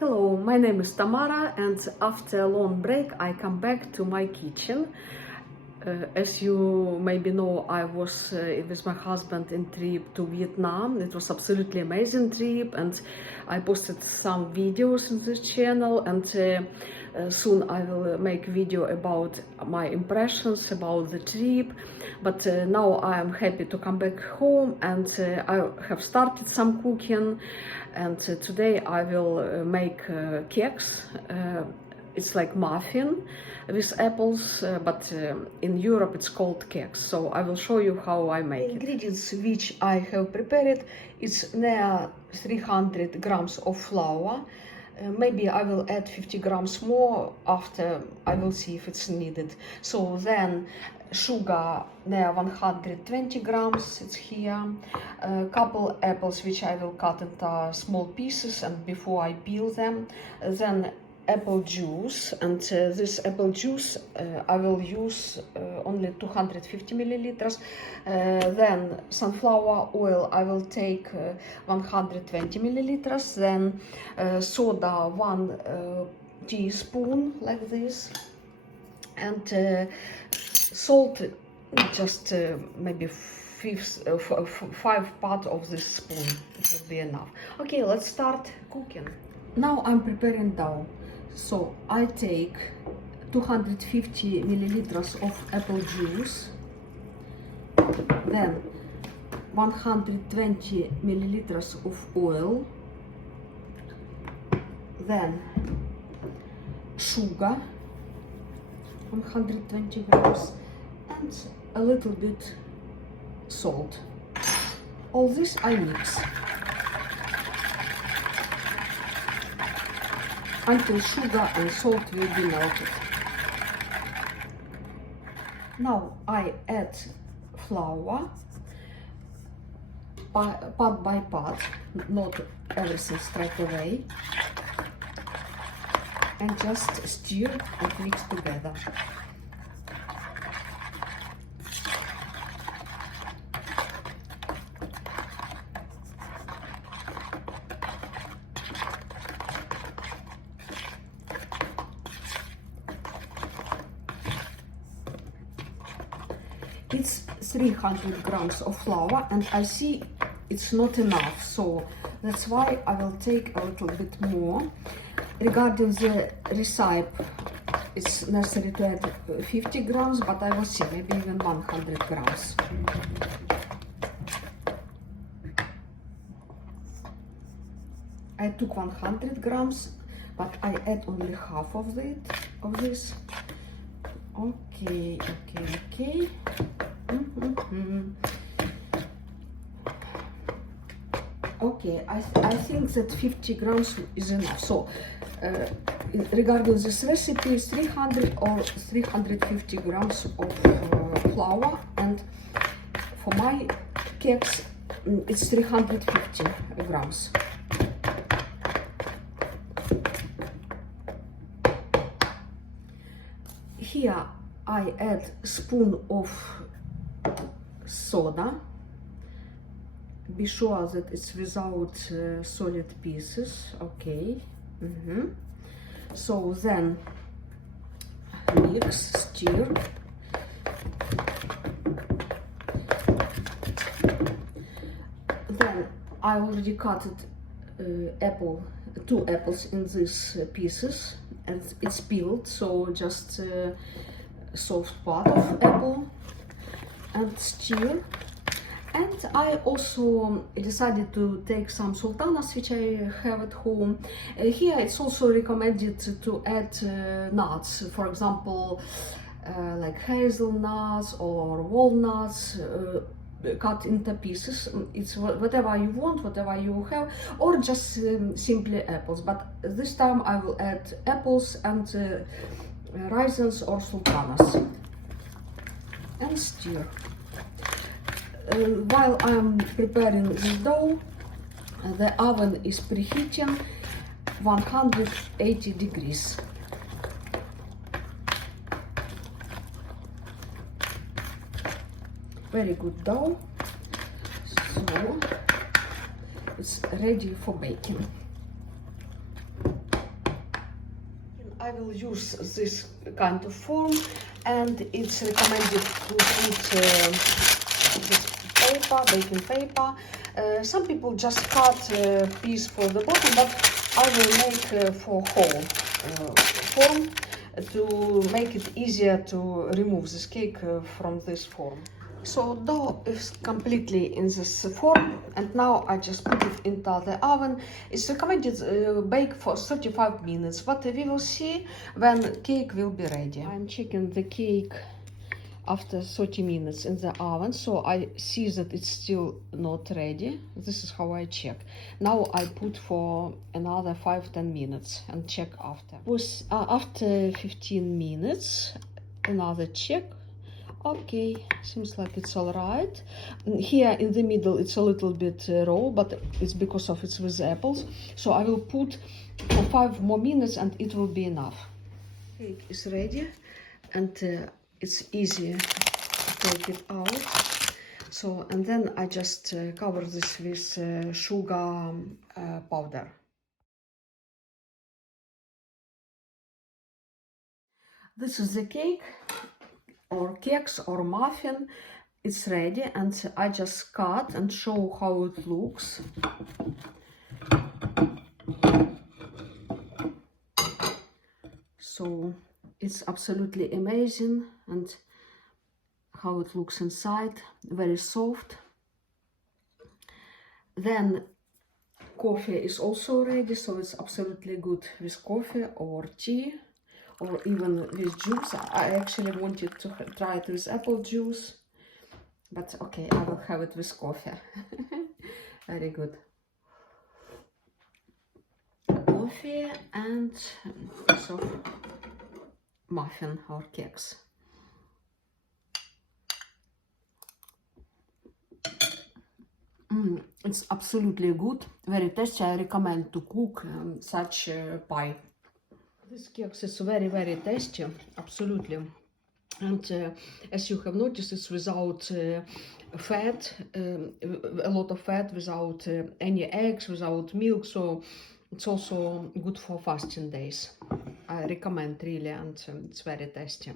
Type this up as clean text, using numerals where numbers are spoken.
Hello, my name is Tamara, and after a long break I come back to my kitchen. As you maybe know, I was with my husband in trip to Vietnam. It was absolutely amazing trip, and I posted some videos in this channel, and soon I will make video about my impressions about the trip. But now I am happy to come back home, and I have started some cooking, and today I will make keks. It's like muffin with apples, but in Europe it's called keks. So I will show you how I make it. Ingredients which I have prepared is near 300 grams of flour. Maybe I will add 50 grams more after. I will see if it's needed. So then sugar near 120 grams, it's here. A couple apples which I will cut into small pieces and before I peel them. Then apple juice, and this apple juice I will use only 250 milliliters. Then sunflower oil I will take 120 milliliters. Then soda 1 teaspoon like this, and salt just maybe 5 part of this spoon. It will be enough. Okay, let's start cooking. Now I'm preparing dough. So I take 250 milliliters of apple juice, then 120 milliliters of oil, then sugar 120 grams, and a little bit salt. All this I mix until sugar and salt will be melted. Now I add flour part by part, not everything straight away, and just stir and mix together. It's 300 grams of flour, and I see it's not enough, so that's why I will take a little bit more. Regarding the recipe, it's necessary to add 50 grams, but I will see, maybe even 100 grams. I took 100 grams, but I add only half of this. Okay. Okay, I think that 50 grams is enough. So regarding this recipe, 300 or 350 grams of flour, and for my cakes it's 350 grams. Here I add a spoon of soda. Be sure that it's without solid pieces. Okay. So then mix, stir. Then I already cut two apples in these pieces, and it's peeled, so just soft part of apple, and stir. And I also decided to take some sultanas which I have at home. Here it's also recommended to add nuts, for example like hazelnuts or walnuts, cut into pieces. It's whatever you want, whatever you have, or just simply apples, but this time I will add apples and raisins or sultanas, and stir. While I'm preparing the dough, the oven is preheating 180 degrees. Very good dough. So it's ready for baking. I will use this kind of form, and it's recommended to put this paper, baking paper. Some people just cut a piece for the bottom, but I will make for whole form to make it easier to remove this cake from this form. So dough is completely in this form, and now I just put it into the oven. It's recommended bake for 35 minutes, but we will see when cake will be ready. I'm checking the cake after 30 minutes in the oven, so I see that it's still not ready. This is how I check. Now I put for another 5-10 minutes and check after. After 15 minutes, another check. Okay, seems like it's all right. Here in the middle it's a little bit raw, but it's because of it's with apples. So I will put for 5 more minutes and it will be enough. Cake is ready, and it's easy to take it out. So, and then I just cover this with sugar powder. This is the cake, or keks, or muffin. It's ready, and I just cut and show how it looks. So it's absolutely amazing, and how it looks inside, very soft. Then coffee is also ready, so it's absolutely good with coffee or tea, or even with juice. I actually wanted to try it with apple juice, but okay, I will have it with coffee. Very good. Coffee and piece of muffin or keks. It's absolutely good, very tasty. I recommend to cook such pie. This cake is very, very tasty, absolutely. And as you have noticed, it's without fat, a lot of fat, without any eggs, without milk, so it's also good for fasting days. I recommend really, and it's very tasty.